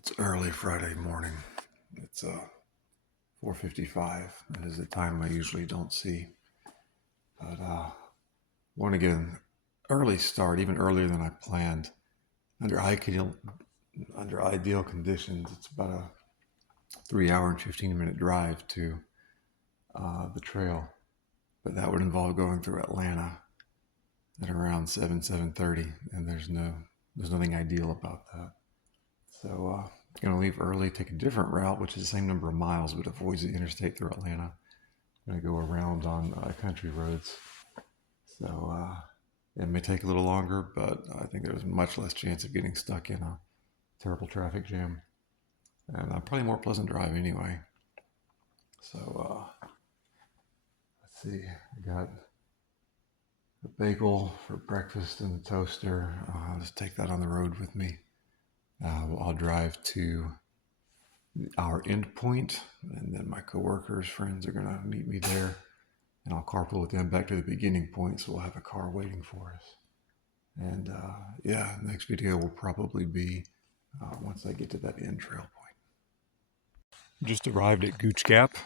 It's early Friday morning. It's 4:55. That is a time I usually don't see. But want to get an early start, even earlier than I planned. Under ideal conditions, it's about a 3-hour and 15-minute drive to the trail. But that would involve going through Atlanta at around 7:30, and there's nothing ideal about that. So I'm going to leave early, take a different route, which is the same number of miles, but avoids the interstate through Atlanta. I'm going to go around on country roads. So it may take a little longer, but I think there's much less chance of getting stuck in a terrible traffic jam. And probably a more pleasant drive anyway. So let's see, I got a bagel for breakfast in the toaster. I'll just take that on the road with me. I'll drive to our end point, and then my coworkers, friends are going to meet me there, and I'll carpool with them back to the beginning point, so we'll have a car waiting for us. And next video will probably be once I get to that end trail point. Just arrived at Gooch Gap.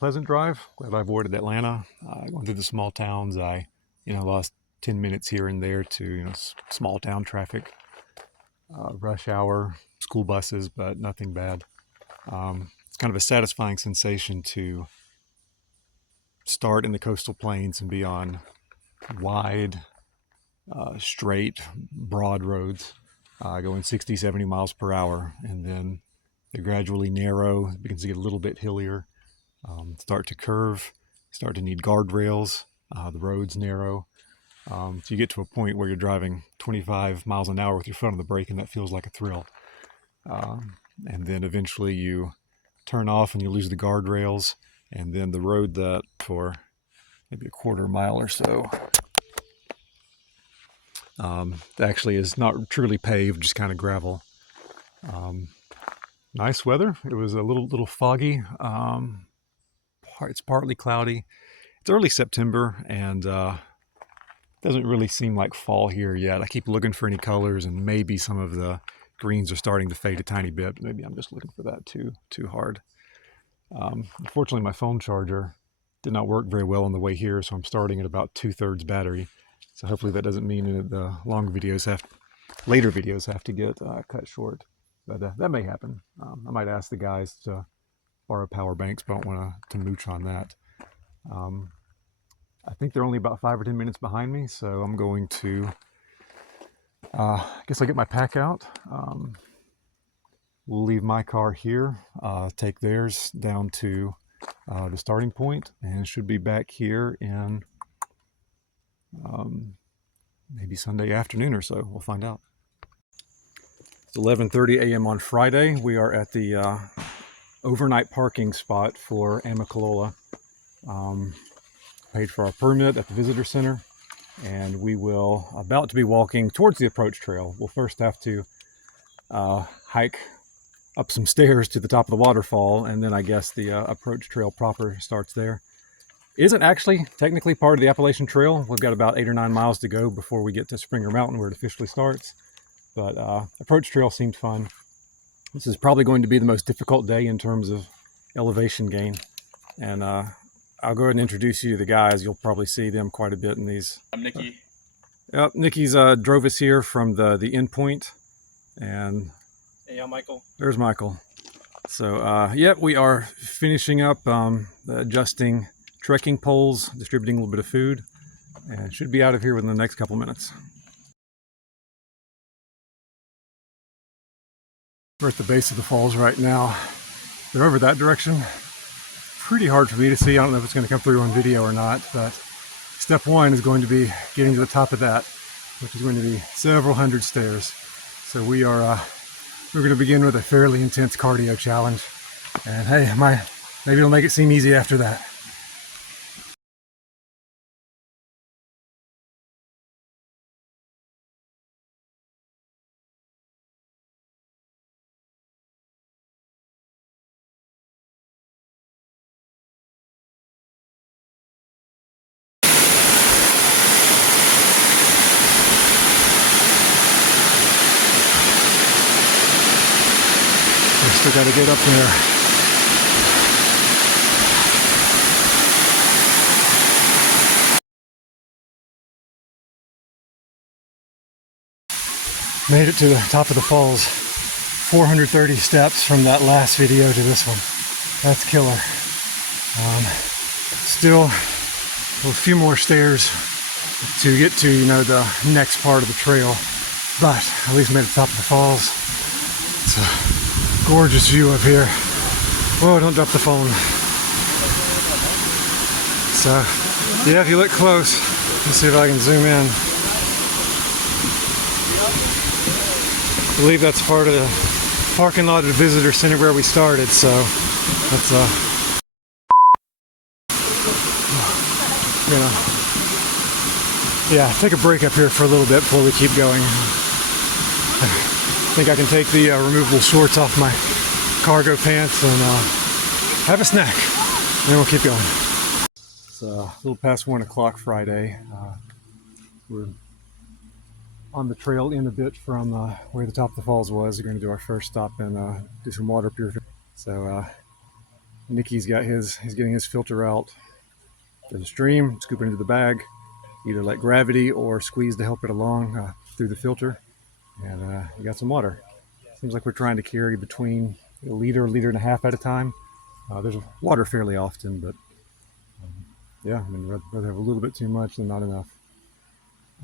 Pleasant drive. Glad I avoided Atlanta. Going through the small towns, I lost 10 minutes here and there to small town traffic. Rush hour, school buses, but nothing bad. It's kind of a satisfying sensation to start in the coastal plains and be on wide, straight, broad roads going 60, 70 miles per hour, and then they gradually narrow, it begins to get a little bit hillier, start to curve, start to need guardrails, the roads narrow. So you get to a point where you're driving 25 miles an hour with your foot on the brake, and that feels like a thrill. And then eventually you turn off and you lose the guardrails, and then the road that for maybe a quarter mile or so actually is not truly paved, just kind of gravel. Nice weather. It was a little foggy. It's partly cloudy. It's early September, and doesn't really seem like fall here yet. I keep looking for any colors, and maybe some of the greens are starting to fade a tiny bit. Maybe I'm just looking for that too hard. Unfortunately, my phone charger did not work very well on the way here, so I'm starting at about 2/3 battery. So hopefully that doesn't mean that the later videos have to get cut short. But that may happen. I might ask the guys to borrow power banks, but I don't want to mooch on that. I think they're only about 5 or 10 minutes behind me, so I'm going to, I guess I'll get my pack out. We'll leave my car here, take theirs down to the starting point, and should be back here in maybe Sunday afternoon or so. We'll find out. It's 11:30 a.m. on Friday. We are at the overnight parking spot for Amicalola. Paid for our permit at the visitor center, and we will about to be walking towards the approach trail. We'll first have to hike up some stairs to the top of the waterfall, and then I guess the approach trail proper starts there. It isn't actually technically part of the Appalachian Trail. We've got about 8 or 9 miles to go before we get to Springer Mountain, where it officially starts. But approach trail seemed fun. This is probably going to be the most difficult day in terms of elevation gain, and I'll go ahead and introduce you to the guys. You'll probably see them quite a bit in these. I'm Nikki. Yep, Nikki's drove us here from the end point, and Hey, I'm Michael. there's Michael. So we are finishing up adjusting trekking poles, distributing a little bit of food, and should be out of here within the next couple minutes. We're at the base of the falls right now. They're over that direction. Pretty hard for me to see. I don't know if it's going to come through on video or not, but step one is going to be getting to the top of that, which is going to be several hundred stairs. So we're going to begin with a fairly intense cardio challenge, and hey, maybe it'll make it seem easy after that. Still got to get up there. Made it to the top of the falls. 430 steps from that last video to this one. That's killer. Still a few more stairs to get to, you know, the next part of the trail, but at least made it to the top of the falls. It's a gorgeous view up here. Whoa, don't drop the phone. So, yeah, if you look close, let's see if I can zoom in. I believe that's part of the parking lot of the visitor center where we started, so that's yeah, take a break up here for a little bit before we keep going. I think I can take the removable shorts off my cargo pants and have a snack, and then we'll keep going. It's a little past 1 o'clock Friday. We're on the trail in a bit from where the top of the falls was. We're going to do our first stop and do some water purification. So Nikki's got he's getting his filter out to the stream, scoop it into the bag, either let gravity or squeeze to help it along through the filter. And you got some water. Seems like we're trying to carry between a liter and a half at a time. There's water fairly often, but yeah, I mean, I'd rather have a little bit too much than not enough.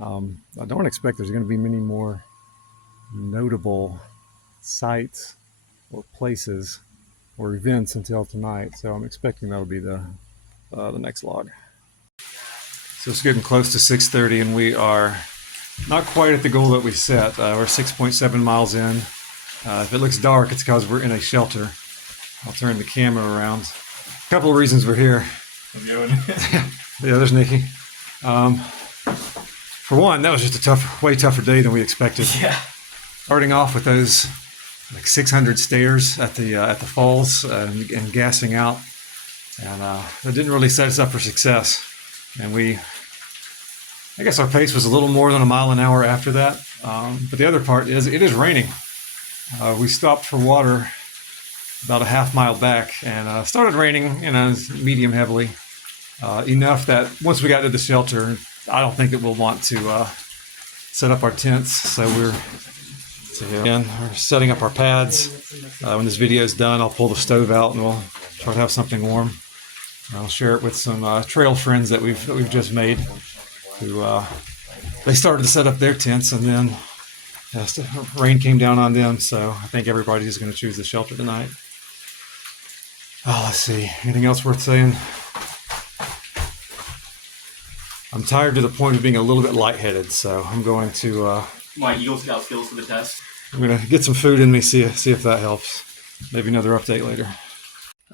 I don't expect there's going to be many more notable sites or places or events until tonight, so I'm expecting that'll be the next log. So it's getting close to 6:30, and we are not quite at the goal that we set. We're 6.7 miles in. If it looks dark, it's because we're in a shelter. I'll turn the camera around. A couple of reasons we're here. I'm going. Yeah, there's Nikki. For one, that was just a way tougher day than we expected. Yeah. Starting off with those like 600 stairs at the falls and gassing out, and that didn't really set us up for success. And I guess our pace was a little more than a mile an hour after that. But the other part is it is raining. We stopped for water about a half mile back, and started raining, medium heavily, enough that once we got to the shelter, I don't think that we'll want to set up our tents. So we're setting up our pads. When this video is done, I'll pull the stove out and we'll try to have something warm. I'll share it with some trail friends that we've just made, who they started to set up their tents, and then rain came down on them. So I think everybody's just going to choose the shelter tonight. Oh, let's see. Anything else worth saying? I'm tired to the point of being a little bit lightheaded, so I'm going to My Eagle Scout skills for the test. I'm gonna get some food in me, see if that helps. Maybe another update later.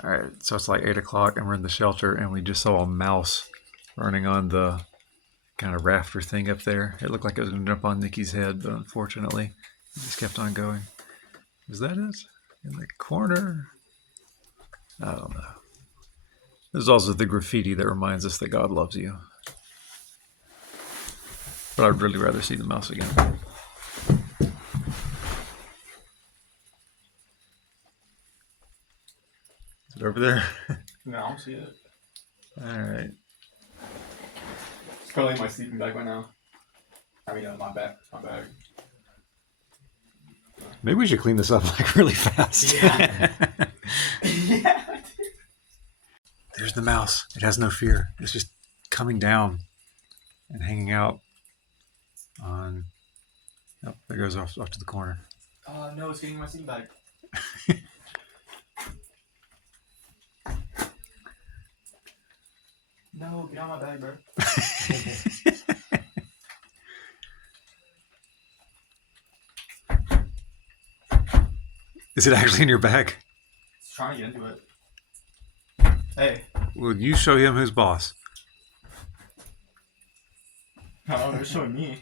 All right, so it's like 8 o'clock and we're in the shelter, and we just saw a mouse running on the kind of rafter thing up there. It looked like it was gonna jump on Nikki's head, but unfortunately, it just kept on going. Is that it? In the corner? I don't know. There's also the graffiti that reminds us that God loves you. But I'd really rather see the mouse again. Is it over there? No, I don't see it. Alright. It's probably in my sleeping bag right now. I mean, my bag. Maybe we should clean this up like really fast. Yeah. Yeah. There's the mouse. It has no fear. It's just coming down and hanging out on... Oh, there goes off to the corner. No, it's getting in my sleeping bag. No, get out of my bag, bro. Is it actually in your bag? It's trying to get into it. Hey. Well, you show him who's boss. No, they're showing me.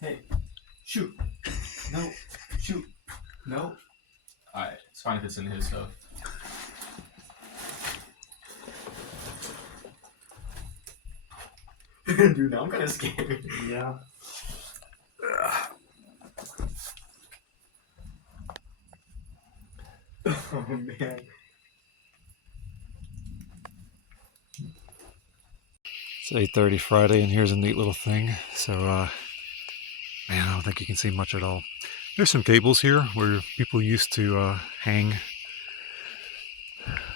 Hey, shoot. No, shoot. No. Alright, it's fine if it's in his stuff. Dude, now I'm kind of scared. Yeah. Oh man. It's 8:30 Friday, and here's a neat little thing. So, man, I don't think you can see much at all. There's some cables here where people used to hang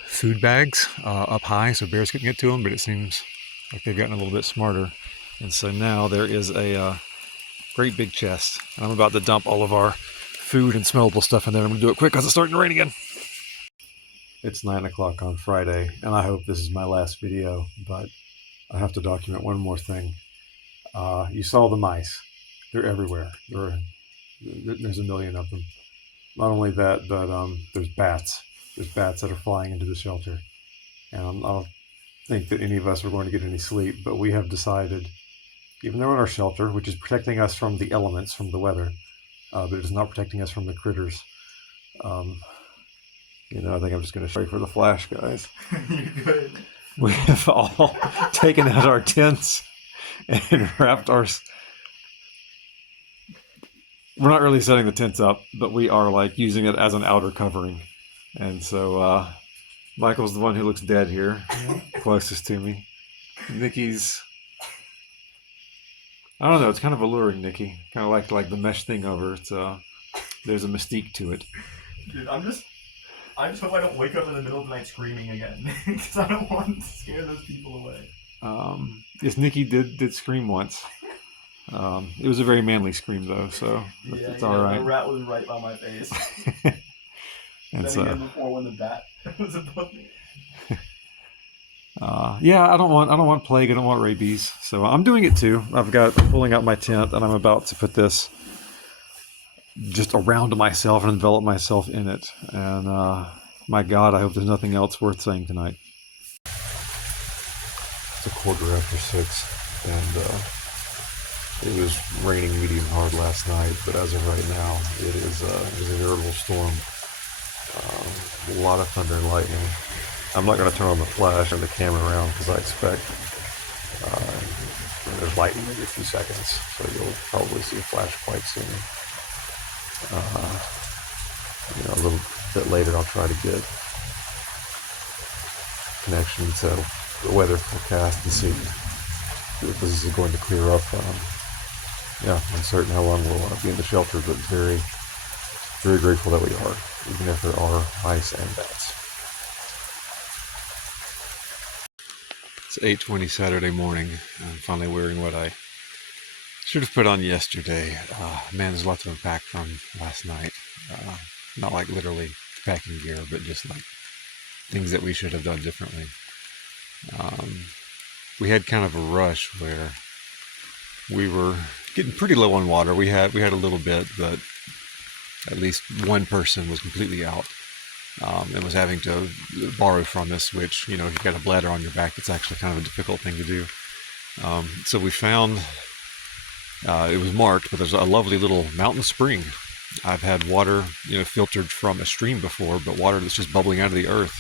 food bags up high so bears couldn't get to them, but it seems like they've gotten a little bit smarter. And so now there is a great big chest, and I'm about to dump all of our food and smellable stuff in there. I'm going to do it quick because it's starting to rain again. It's 9 o'clock on Friday, and I hope this is my last video, but I have to document one more thing. You saw the mice. They're everywhere. There's a million of them. Not only that, but there's bats. There's bats that are flying into the shelter. And I don't think that any of us are going to get any sleep, but we have decided, even though we're in our shelter, which is protecting us from the elements, from the weather, but it is not protecting us from the critters. You know, I think I'm just going to show you for the flash, guys. You're good. We have all taken out our tents and wrapped our... We're not really setting the tents up, but we are like using it as an outer covering. And so Michael's the one who looks dead here, closest to me. Nikki's... I don't know, it's kind of alluring, Nikki. Kind of like the mesh thing over. It's there's a mystique to it. Dude, I just hope I don't wake up in the middle of the night screaming again, because I don't want to scare those people away. Yes, Nikki did scream once. It was a very manly scream, though, so it's all right. The rat was right by my face. And then so, again, before when the bat was above me. yeah, I don't want plague. I don't want rabies. So I'm doing it too. I'm pulling out my tent, and I'm about to put this just around myself and envelop myself in it. And my God, I hope there's nothing else worth saying tonight. It's 6:15, and it was raining medium hard last night. But as of right now, it is a veritable storm. A lot of thunder and lightning. I'm not going to turn on the flash and the camera around because I expect there's lightning every few seconds, so you'll probably see a flash quite soon. A little bit later I'll try to get connection to the weather forecast and see if this is going to clear up. Yeah, uncertain how long we'll be in the shelter, but very, very grateful that we are, even if there are mice and bats. It's 8:20 Saturday morning. I'm finally wearing what I should have put on yesterday. Man, there's lots to unpack from last night. Not like literally packing gear, but just like things that we should have done differently. We had kind of a rush where we were getting pretty low on water. We had a little bit, but at least one person was completely out. And was having to borrow from us, which, if you've got a bladder on your back, that's actually kind of a difficult thing to do. So we found, it was marked, but there's a lovely little mountain spring. I've had water, filtered from a stream before, but water that's just bubbling out of the earth.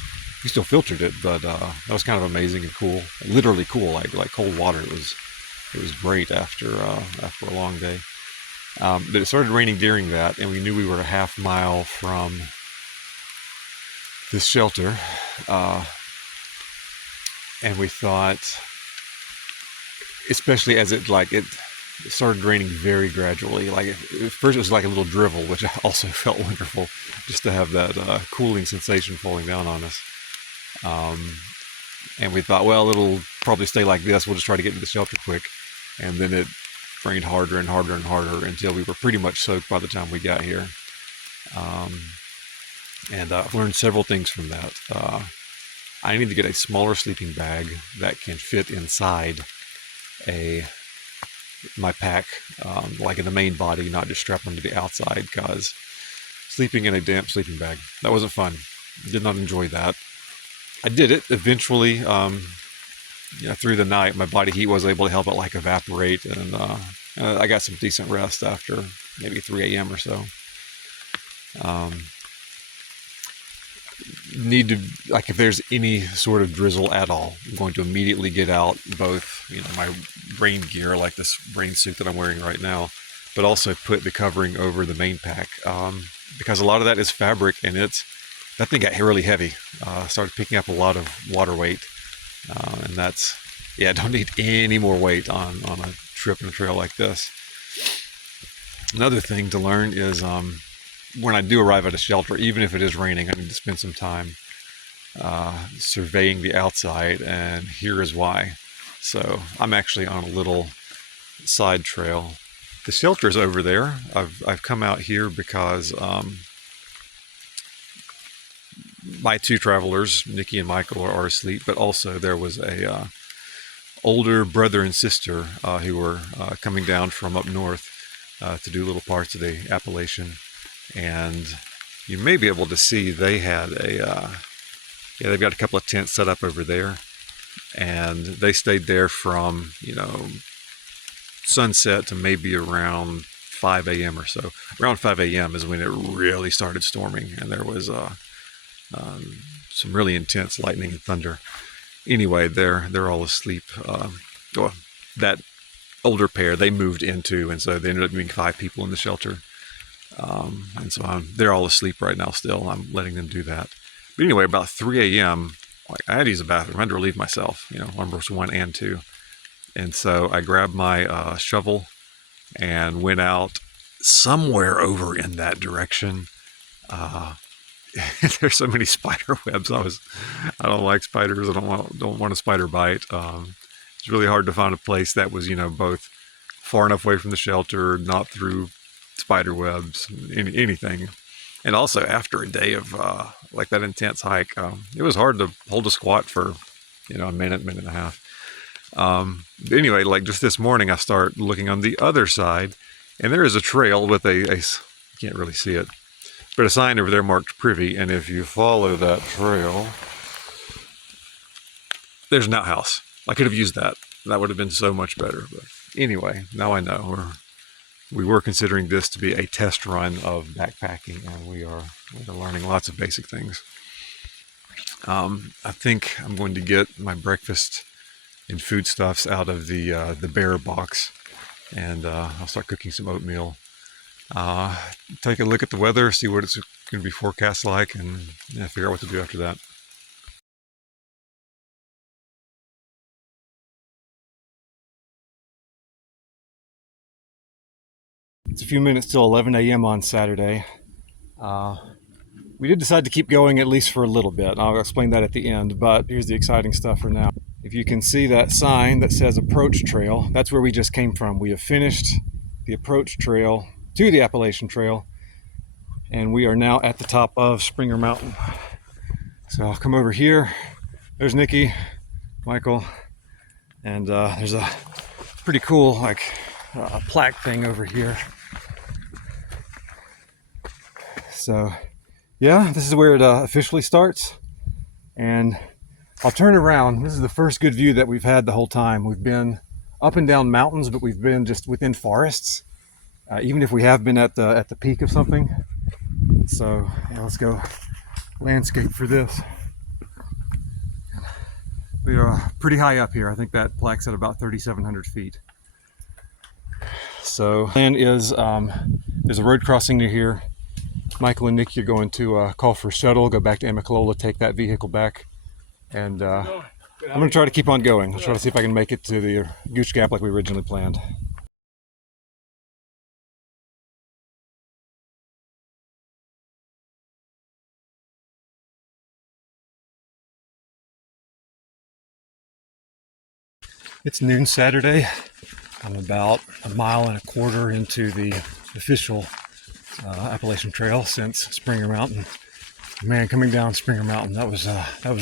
We still filtered it, but that was kind of amazing and cool. Literally cool, like cold water. It was great after a long day. But it started raining during that, and we knew we were a half mile from this shelter, and we thought, especially as it started raining very gradually. Like at first, it was like a little drizzle, which also felt wonderful, just to have that cooling sensation falling down on us. And we thought, well, it'll probably stay like this. We'll just try to get to the shelter quick, and then it rained harder and harder and harder until we were pretty much soaked by the time we got here. And I've learned several things from that. I need to get a smaller sleeping bag that can fit inside my pack, like in the main body, not just strapped onto the outside, because sleeping in a damp sleeping bag, that wasn't fun. Did not enjoy that. I did it eventually. Through the night, my body heat was able to help it evaporate, and I got some decent rest after maybe 3 a.m. or so. Need to, if there's any sort of drizzle at all, I'm going to immediately get out both, my rain gear, like this rain suit that I'm wearing right now, but also put the covering over the main pack, because a lot of that is fabric, and that thing got really heavy. Started picking up a lot of water weight, and that's, yeah, don't need any more weight on a trip and a trail like this. Another thing to learn is when I do arrive at a shelter, even if it is raining, I need to spend some time surveying the outside, and here is why. So I'm actually on a little side trail. The shelter's over there. I've come out here because my two travelers, Nikki and Michael, are asleep, but also there was a older brother and sister who were coming down from up north to do little parts of the Appalachian, and you may be able to see they had they've got a couple of tents set up over there, and they stayed there from, sunset to maybe around 5 a.m. or so. Around 5 a.m. is when it really started storming, and there was some really intense lightning and thunder. Anyway, they're all asleep. Well, that older pair, they moved into, and so they ended up being 5 people in the shelter. And so they're all asleep right now still. I'm letting them do that. But anyway, about 3 a.m., I had to use the bathroom. I had to relieve myself, numbers 1 and 2. And so I grabbed my shovel and went out somewhere over in that direction. There's so many spider webs. I don't like spiders. I don't want a spider bite. It's really hard to find a place that was, both far enough away from the shelter, not through spider webs, anything. And also after a day of like that intense hike, it was hard to hold a squat for, a minute and a half. Anyway, like just this morning, I start looking on the other side, and there is a trail with you can't really see it, but a sign over there marked Privy. And if you follow that trail, there's an outhouse. I could have used that. That would have been so much better. But anyway, now I know. We were considering this to be a test run of backpacking, and we're learning lots of basic things. I think I'm going to get my breakfast and foodstuffs out of the bear box, and I'll start cooking some oatmeal. Take a look at the weather, see what it's going to be forecast like, and figure out what to do after that. It's a few minutes till 11 a.m. on Saturday. We did decide to keep going at least for a little bit. I'll explain that at the end, but here's the exciting stuff for now. If you can see that sign that says Approach Trail, that's where we just came from. We have finished the approach trail to the Appalachian Trail, and we are now at the top of Springer Mountain. So I'll come over here. There's Nikki, Michael, and there's a pretty cool a plaque thing over here. So yeah, this is where it officially starts, and I'll turn around. This is the first good view that we've had the whole time. We've been up and down mountains, but we've been just within forests, even if we have been at the peak of something. So yeah, let's go landscape for this. We are pretty high up here. I think that plaque's at about 3,700 feet. So plan is there's a road crossing near here. Michael and Nikki are going to call for a shuttle, go back to Amicalola, take that vehicle back, and I'm going to try to keep on going. I'll try to see if I can make it to the Gooch Gap like we originally planned. It's noon Saturday. I'm about 1.25 miles into the official Appalachian Trail since Springer Mountain. Man, coming down Springer Mountain, that was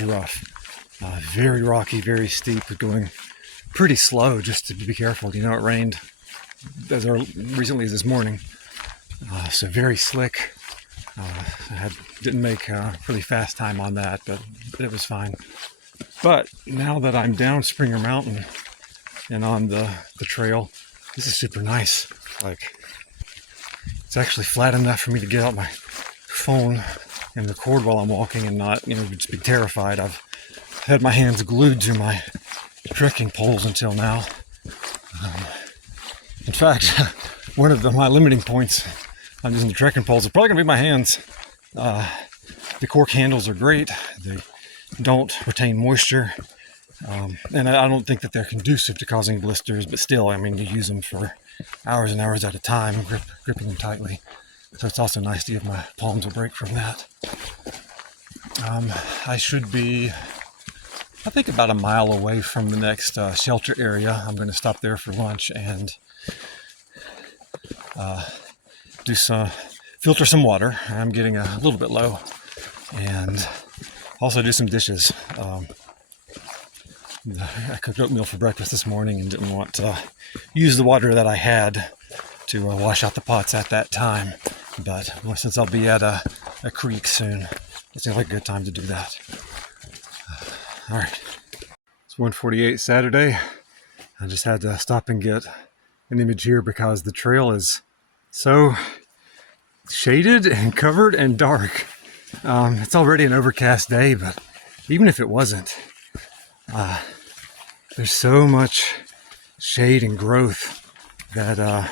rough. Very rocky, very steep. We're going pretty slow just to be careful. It rained as recently as this morning, so very slick. I didn't make really fast time on that, but it was fine. But now that I'm down Springer Mountain and on the trail, this is super nice. It's actually flat enough for me to get out my phone and record while I'm walking and not, just be terrified. I've had my hands glued to my trekking poles until now. In fact, one of my limiting points on using the trekking poles is probably going to be my hands. The cork handles are great. They don't retain moisture. And I don't think that they're conducive to causing blisters, but still, I mean, you use them for hours and hours at a time, gripping them tightly. So it's also nice to give my palms a break from that. I should be, I think, about a mile away from the next shelter area. I'm going to stop there for lunch and filter some water. I'm getting a little bit low, and also do some dishes. I cooked oatmeal for breakfast this morning and didn't want to use the water that I had to wash out the pots at that time. But since I'll be at a creek soon, it seems like a good time to do that. All right. It's 1:48 Saturday. I just had to stop and get an image here because the trail is so shaded and covered and dark. It's already an overcast day, but even if it wasn't, there's so much shade and growth that I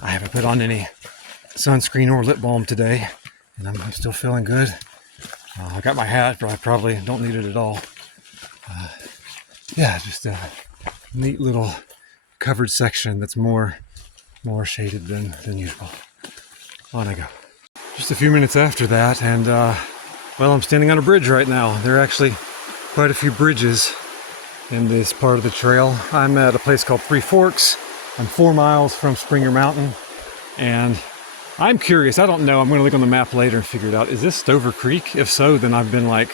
haven't put on any sunscreen or lip balm today, and I'm still feeling good. I got my hat, but I probably don't need it at all. Yeah, just a neat little covered section that's more shaded than usual. On I go. Just a few minutes after that, and well, I'm standing on a bridge right now. There are actually quite a few bridges in this part of the trail. I'm at a place called Three Forks. I'm 4 miles from Springer Mountain, and I'm curious, I don't know, I'm gonna look on the map later and figure it out. Is this Stover Creek? If so, then I've been like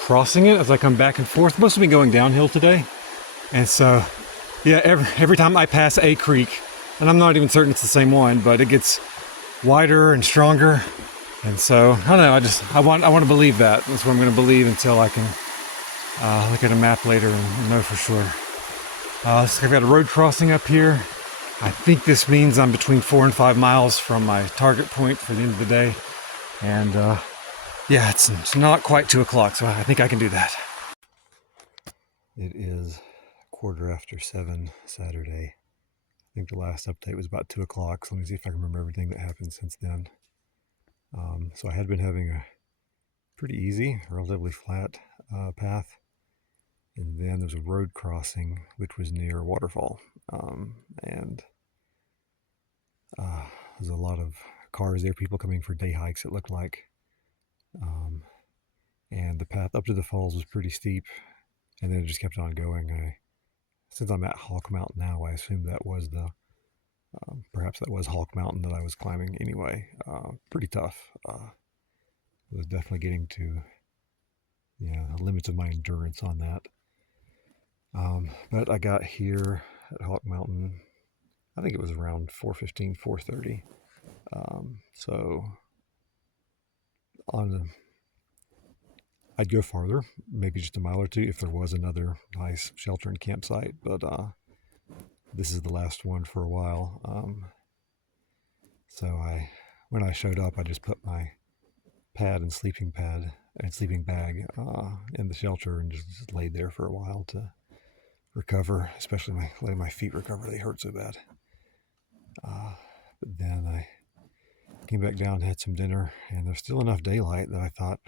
crossing it as I come back and forth. Most of me going downhill today. And so, yeah, every time I pass a creek, and I'm not even certain it's the same one, but it gets wider and stronger. And so, I don't know, I want to believe that. That's what I'm gonna believe until I can look at a map later and know for sure. So I've got a road crossing up here. I think this means I'm between 4 and 5 miles from my target point for the end of the day. And yeah, it's not quite 2 o'clock, so I think I can do that. It is 7:15 Saturday. I think the last update was about 2 o'clock, so let me see if I can remember everything that happened since then. So I had been having a pretty easy, relatively flat path. And then there's a road crossing, which was near a waterfall. And there's a lot of cars there, people coming for day hikes, it looked like. And the path up to the falls was pretty steep, and then it just kept on going. Since I'm at Hawk Mountain now, I assume that was perhaps that was Hawk Mountain that I was climbing anyway. Pretty tough. I was definitely getting to the limits of my endurance on that. But I got here at Hawk Mountain, I think it was around 4:15, 4:30. So I'd go farther, maybe just a mile or two if there was another nice shelter and campsite, but this is the last one for a while. So when I showed up, I just put my pad and sleeping bag in the shelter and just laid there for a while to recover, especially letting my feet recover. They hurt so bad. But then I came back down, had some dinner, and there's still enough daylight that I thought,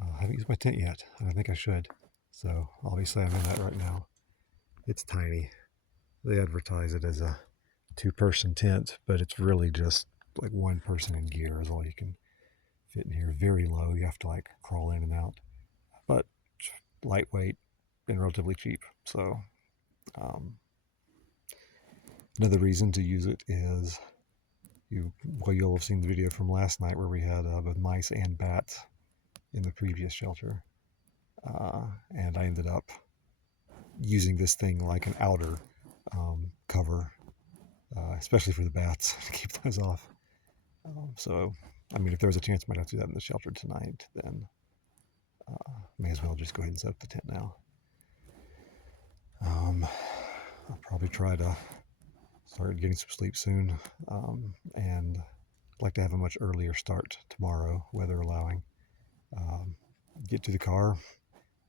I haven't used my tent yet, and I think I should. So obviously I'm in that right now. It's tiny. They advertise it as a 2-person tent, but it's really just like 1 person in gear is all you can fit in here. Very low. You have to like crawl in and out, but lightweight and relatively cheap. So another reason to use it is you'll have seen the video from last night where we had both mice and bats in the previous shelter, and I ended up using this thing like an outer cover, especially for the bats to keep those off. So I mean, if there was a chance I might have to do that in the shelter tonight, then may as well just go ahead and set up the tent now. I'll probably try to start getting some sleep soon, and I'd like to have a much earlier start tomorrow, weather allowing. Get to the car,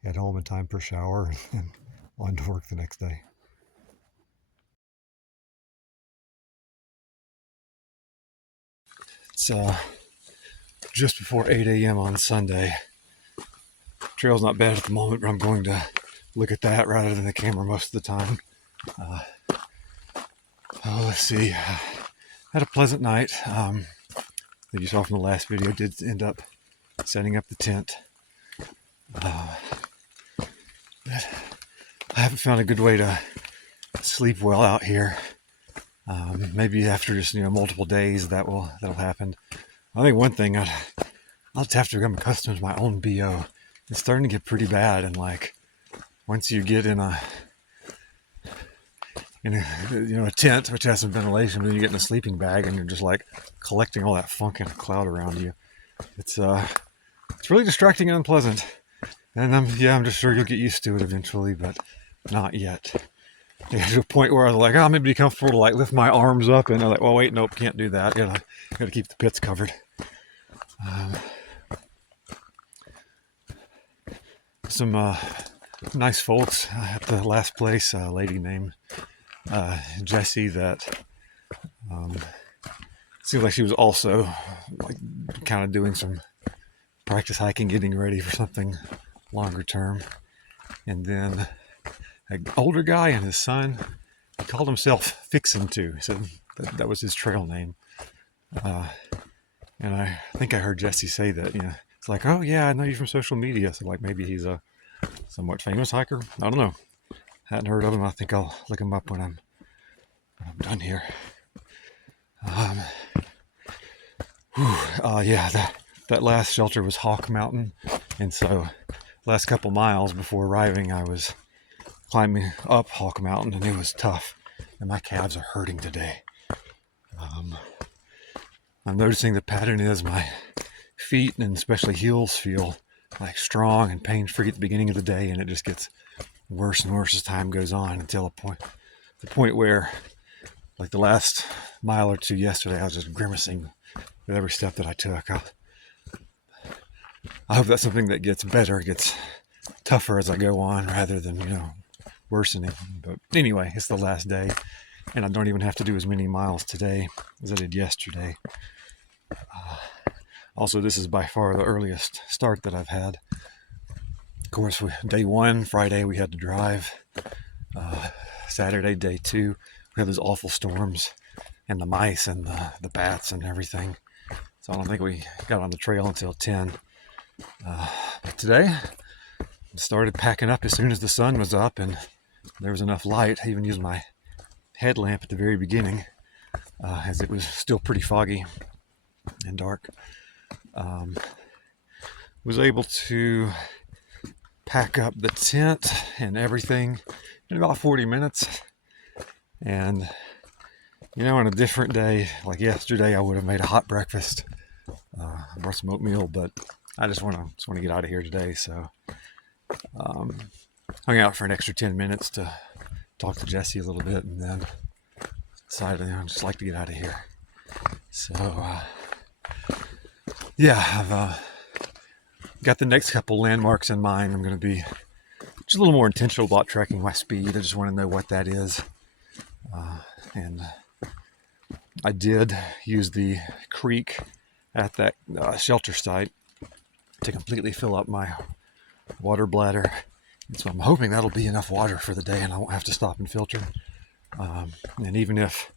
head home in time for a shower, and on to work the next day. It's just before 8 a.m. on Sunday. Trail's not bad at the moment, but I'm going to look at that rather than the camera most of the time. Let's see. Had a pleasant night. That you saw from the last video. Did end up setting up the tent. I haven't found a good way to sleep well out here. Maybe after just multiple days that'll happen. I think one thing I'll just have to become accustomed to my own BO. It's starting to get pretty bad, and like once you get in a tent which has some ventilation, then you get in a sleeping bag and you're just like collecting all that funk in a cloud around you. It's really distracting and unpleasant. And I'm just sure you'll get used to it eventually, but not yet. I got to a point where I was like, oh, maybe be comfortable to like lift my arms up, and I'm like, well, wait, nope, can't do that. Gotta keep the pits covered. Some nice folks at the last place. A lady named Jessie that seemed like she was also like kind of doing some practice hiking, getting ready for something longer term. And then an older guy and his son, he called himself Fixin' To. He said that was his trail name. And I think I heard Jesse say that, it's like, oh yeah, I know you from social media. So like maybe he's a somewhat famous hiker. I don't know. Hadn't heard of him. I think I'll look him up when I'm done here. That last shelter was Hawk Mountain. And so last couple miles before arriving, I was climbing up Hawk Mountain, and it was tough. And my calves are hurting today. I'm noticing the pattern is my feet and especially heels feel like strong and pain-free at the beginning of the day, and it just gets worse and worse as time goes on until the point where, like the last mile or two yesterday, I was just grimacing with every step that I took. I hope that's something that gets better, gets tougher as I go on rather than, worsening. But anyway, it's the last day, and I don't even have to do as many miles today as I did yesterday. Also, this is by far the earliest start that I've had. Of course, day one, Friday, we had to drive. Saturday, day two, we had those awful storms and the mice and the bats and everything. So I don't think we got on the trail until 10. But today, I started packing up as soon as the sun was up and there was enough light. I even used my headlamp at the very beginning, as it was still pretty foggy and dark. Was able to pack up the tent and everything in about 40 minutes. And, on a different day, like yesterday, I would have made a hot breakfast, brought some oatmeal, but I just want to get out of here today. So, hung out for an extra 10 minutes to talk to Jesse a little bit, and then decided I'd just like to get out of here. So, I've got the next couple landmarks in mind. I'm going to be just a little more intentional about tracking my speed. I just want to know what that is. And I did use the creek at that shelter site to completely fill up my water bladder. And so I'm hoping that'll be enough water for the day and I won't have to stop and filter. And even if,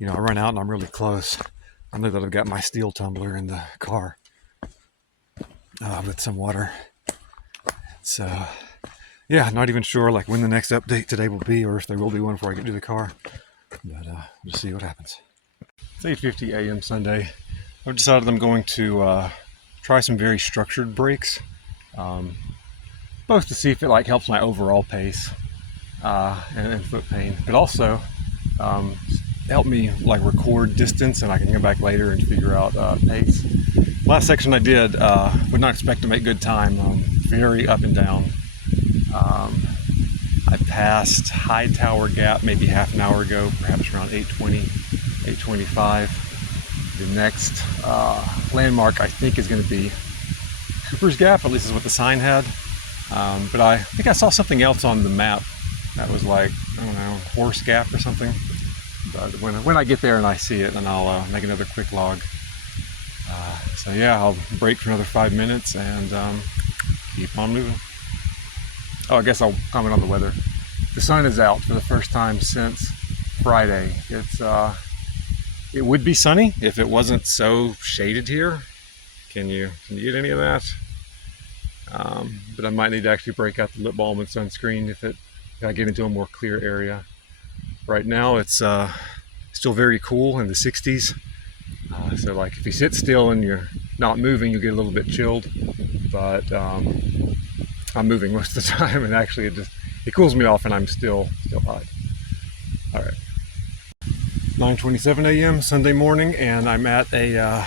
I run out and I'm really close, I know that I've got my steel tumbler in the car with some water. So, not even sure like when the next update today will be or if there will be one before I get to the car. But we'll see what happens. It's 8:50 a.m. Sunday. I've decided I'm going to try some very structured breaks, both to see if it like helps my overall pace and foot pain, but also help me like record distance and I can go back later and figure out pace. Last section I did, would not expect to make good time, very up and down. I passed High Tower Gap maybe half an hour ago, perhaps around 8:20, 8:25. The next landmark I think is going to be Cooper's Gap, at least is what the sign had. But I think I saw something else on the map that was like, I don't know, Horse Gap or something. But when I get there and I see it, then I'll make another quick log. So yeah, I'll break for another 5 minutes and keep on moving. Oh, I guess I'll comment on the weather. The sun is out for the first time since Friday. It would be sunny if it wasn't so shaded here. Can you get any of that? But I might need to actually break out the lip balm and sunscreen if I get into a more clear area. Right now it's still very cool in the 60s. So like if you sit still and you're not moving, you get a little bit chilled. But I'm moving most of the time, and actually it cools me off, and I'm still hot. All right. 9:27 a.m. Sunday morning, and I'm at a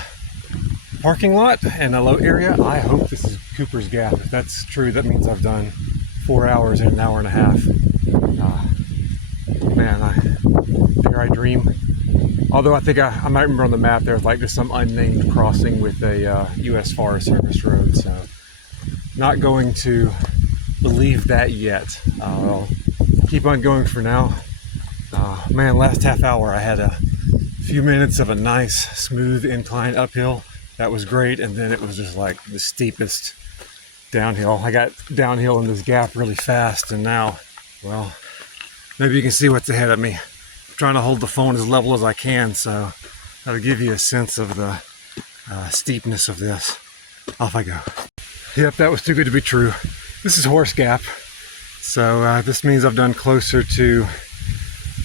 parking lot in a low area. I hope this is Cooper's Gap. If that's true, that means I've done 4 hours in an hour and a half. Man, here I dream. Although I think I might remember on the map there's like just some unnamed crossing with a U.S. Forest Service road. So not going to believe that yet. I'll keep on going for now. Man, last half hour I had a few minutes of a nice smooth incline uphill. That was great, and then it was just like the steepest downhill. I got downhill in this gap really fast, and now, well, maybe you can see what's ahead of me. I'm trying to hold the phone as level as I can, so that'll give you a sense of the steepness of this. Off I go. Yep, that was too good to be true. This is Horse Gap, so this means I've done closer to,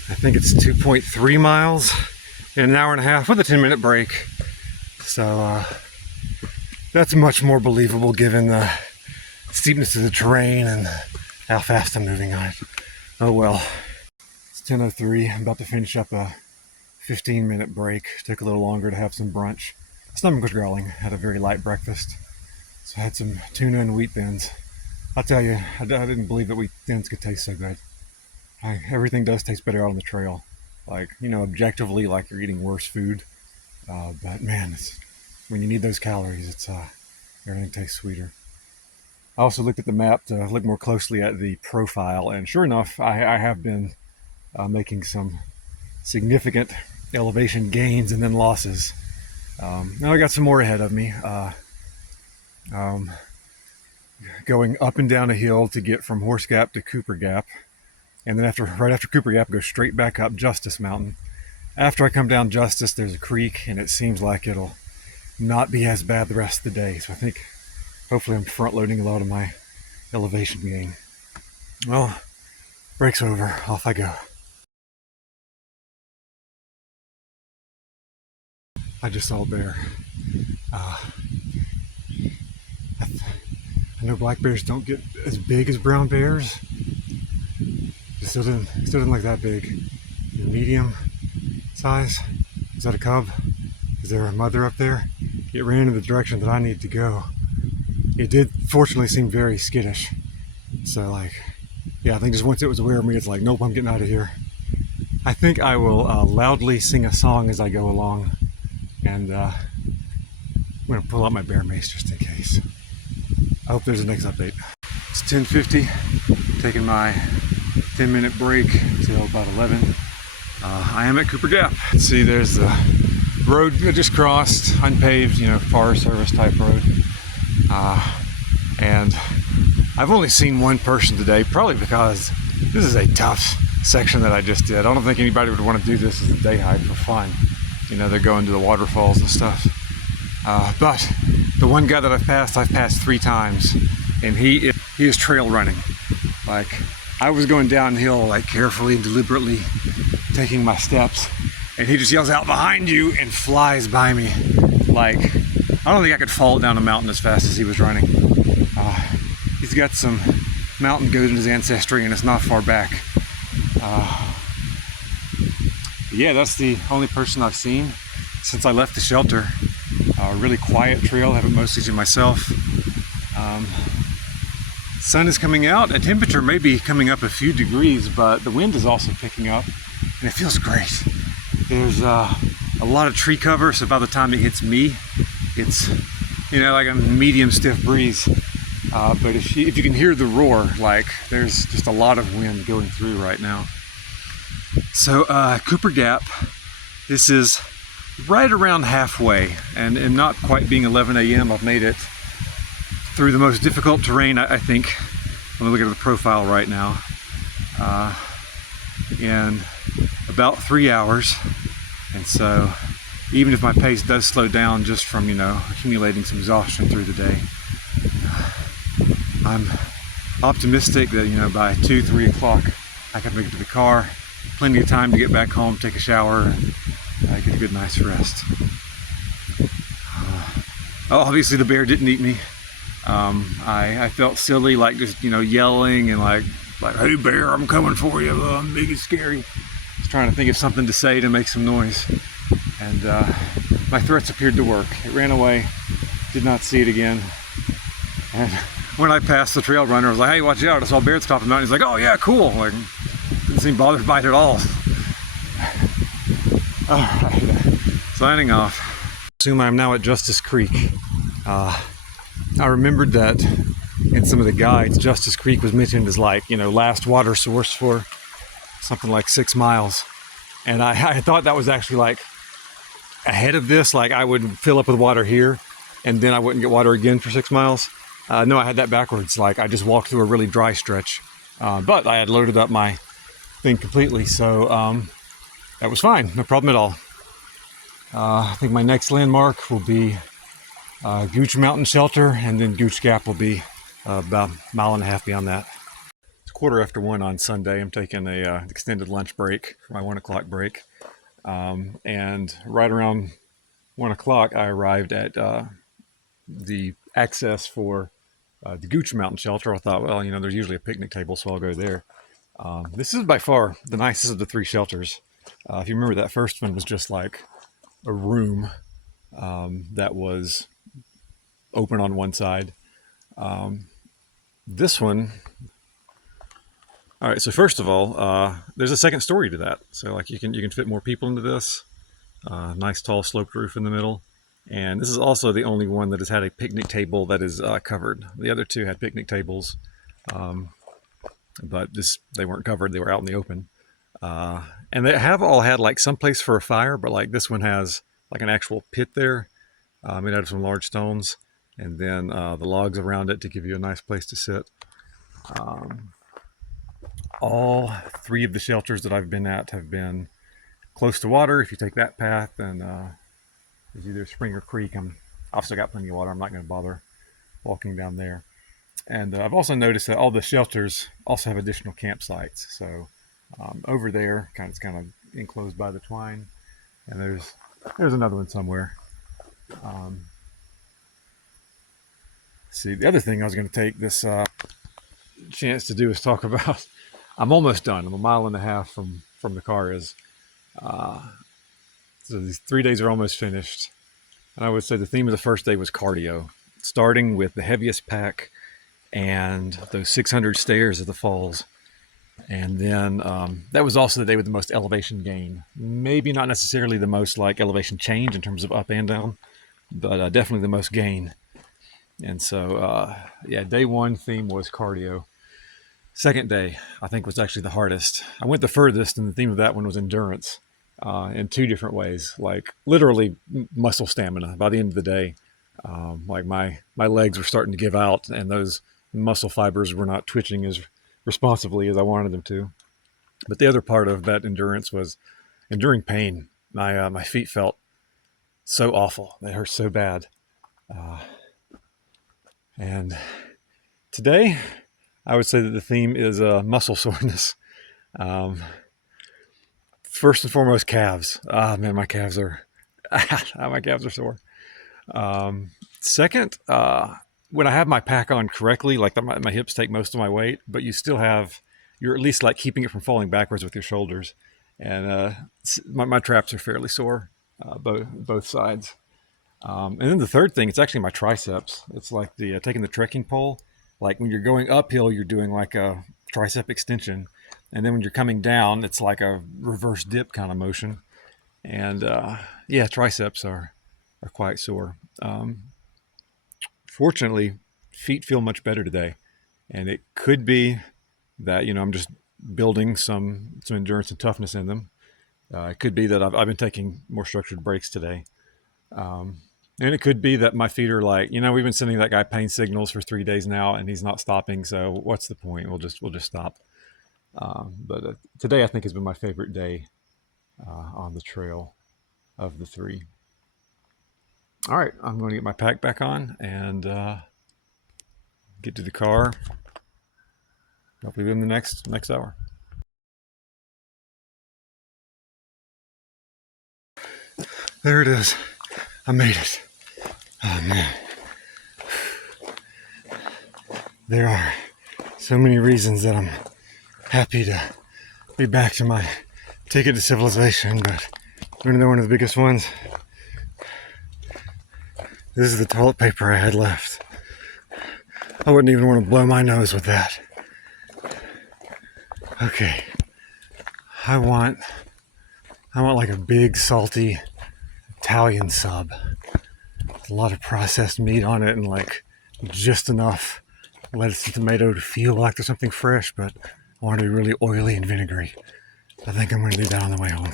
I think it's 2.3 miles in an hour and a half with a 10-minute break. So that's much more believable given the steepness of the terrain and how fast I'm moving on it. Oh well. It's 10:03. I'm about to finish up a 15-minute break. Took a little longer to have some brunch. Stomach was growling. Had a very light breakfast. So I had some tuna and wheat thins. I'll tell you, I didn't believe that wheat thins could taste so good. Everything does taste better out on the trail. Like, you know, objectively, like you're eating worse food. But man, when you need those calories, everything tastes sweeter. I also looked at the map to look more closely at the profile, and sure enough, I have been making some significant elevation gains and then losses. Now I got some more ahead of me. Going up and down a hill to get from Horse Gap to Cooper Gap, and then right after Cooper Gap, go straight back up Justice Mountain. After I come down Justice, there's a creek, and it seems like it'll not be as bad the rest of the day. So I think hopefully I'm front loading a lot of my elevation gain. Well, break's over. Off I go. I just saw a bear. I know black bears don't get as big as brown bears. It still didn't look that big. Medium size. Is that a cub? Is there a mother up there? It ran in the direction that I need to go. It did fortunately seem very skittish. So like, yeah, I think just once it was aware of me, it's like, nope, I'm getting out of here. I think I will loudly sing a song as I go along. And I'm gonna pull out my bear mace just in case. I hope there's a next update. It's 10:50, taking my 10-minute break till about 11. I am at Cooper Gap. See, there's the road I just crossed, unpaved, you know, Forest Service type road. And I've only seen one person today, probably because this is a tough section that I just did. I don't think anybody would want to do this as a day hike for fun. You know, they're going to the waterfalls and stuff. But the one guy that I've passed 3 times, and he is trail running. Like, I was going downhill, like carefully and deliberately taking my steps, and he just yells out behind you and flies by me. Like, I don't think I could fall down a mountain as fast as he was running. He's got some mountain goat in his ancestry, and it's not far back. Yeah, that's the only person I've seen since I left the shelter. Really quiet trail, have it mostly to myself. Sun is coming out, and temperature may be coming up a few degrees, but the wind is also picking up, and it feels great. There's a lot of tree cover, so by the time it hits me, it's, you know, like a medium stiff breeze. But if you can hear the roar, like, there's just a lot of wind going through right now. So Cooper Gap, this is right around halfway, and not quite being 11 a.m. I've made it through the most difficult terrain, I think. Let me look at the profile right now. In about 3 hours. And so even if my pace does slow down just from, accumulating some exhaustion through the day, I'm optimistic that, by 2, 3 o'clock, I can make it to the car. Plenty of time to get back home, take a shower, and get a good night's rest. Obviously the bear didn't eat me. I felt silly, like just, yelling and like, hey bear, I'm coming for you, I'm big and scary. Just trying to think of something to say to make some noise. And my threats appeared to work. It ran away, did not see it again. And when I passed the trail runner, I was like, hey, watch out, I saw a bear at the top of the mountain. He's like, oh yeah, cool. Like, didn't seem bothered by it at all. All right, signing off. Assume I'm now at Justice Creek. I remembered that in some of the guides, Justice Creek was mentioned as like, last water source for something like 6 miles. And I thought that was actually like ahead of this, like I would fill up with water here and then I wouldn't get water again for 6 miles. No, I had that backwards. Like I just walked through a really dry stretch, but I had loaded up my thing completely. So that was fine, no problem at all. I think my next landmark will be Gooch Mountain Shelter, and then Gooch Gap will be about 1.5 miles beyond that. It's 1:15 on Sunday. I'm taking a extended lunch break, my 1 o'clock break. And right around 1 o'clock, I arrived at the access for the Gooch Mountain Shelter. I thought, well, there's usually a picnic table, so I'll go there. This is by far the nicest of the 3 shelters. If you remember, that first one was just like a room that was open on one side. This one, all right, so first of all, there's a second story to that. So like you can fit more people into this. Nice tall sloped roof in the middle. And this is also the only one that has had a picnic table that is covered. The other 2 had picnic tables, but they weren't covered, they were out in the open. And they have all had like some place for a fire, but like this one has like an actual pit there, made out of some large stones, and then the logs around it to give you a nice place to sit. All 3 of the shelters that I've been at have been close to water. If you take that path, then there's either spring or creek. I've still got plenty of water. I'm not going to bother walking down there. And I've also noticed that all the shelters also have additional campsites. So over there, it's kind of enclosed by the twine, and there's another one somewhere. See, the other thing I was going to take this chance to do is talk about. I'm almost done. I'm 1.5 miles from the car is. So these 3 days are almost finished. And I would say the theme of the first day was cardio, starting with the heaviest pack and those 600 stairs at the falls. And then that was also the day with the most elevation gain. Maybe not necessarily the most like elevation change in terms of up and down, but definitely the most gain. And so, day 1 theme was cardio. Second day, I think, was actually the hardest. I went the furthest, and the theme of that one was endurance in 2 different ways, like literally muscle stamina. By the end of the day, like my legs were starting to give out, and those muscle fibers were not twitching as responsibly as I wanted them to. But the other part of that endurance was enduring pain. My feet felt so awful. They hurt so bad. And today, I would say that the theme is muscle soreness. First and foremost, calves. Man, my calves are sore. Second, when I have my pack on correctly, like my hips take most of my weight, but you're at least like keeping it from falling backwards with your shoulders. And my traps are fairly sore, both sides. And then the third thing, it's actually my triceps. It's like taking the trekking pole. Like when you're going uphill, you're doing like a tricep extension. And then when you're coming down, it's like a reverse dip kind of motion. And triceps are quite sore. Fortunately, feet feel much better today. And it could be that, I'm just building some endurance and toughness in them. It could be that I've been taking more structured breaks today. And it could be that my feet are like, we've been sending that guy pain signals for 3 days now, and he's not stopping. So what's the point? We'll just stop. But today I think has been my favorite day on the trail of the 3. All right, I'm going to get my pack back on and get to the car. Hopefully within the next hour. There it is. I made it. Oh man. There are so many reasons that I'm happy to be back to my ticket to civilization, but one of the biggest ones. This is the toilet paper I had left. I wouldn't even want to blow my nose with that. Okay. I want like a big salty Italian sub. With a lot of processed meat on it and like just enough lettuce and tomato to feel like there's something fresh, but I want it to be really oily and vinegary. I think I'm going to do that on the way home.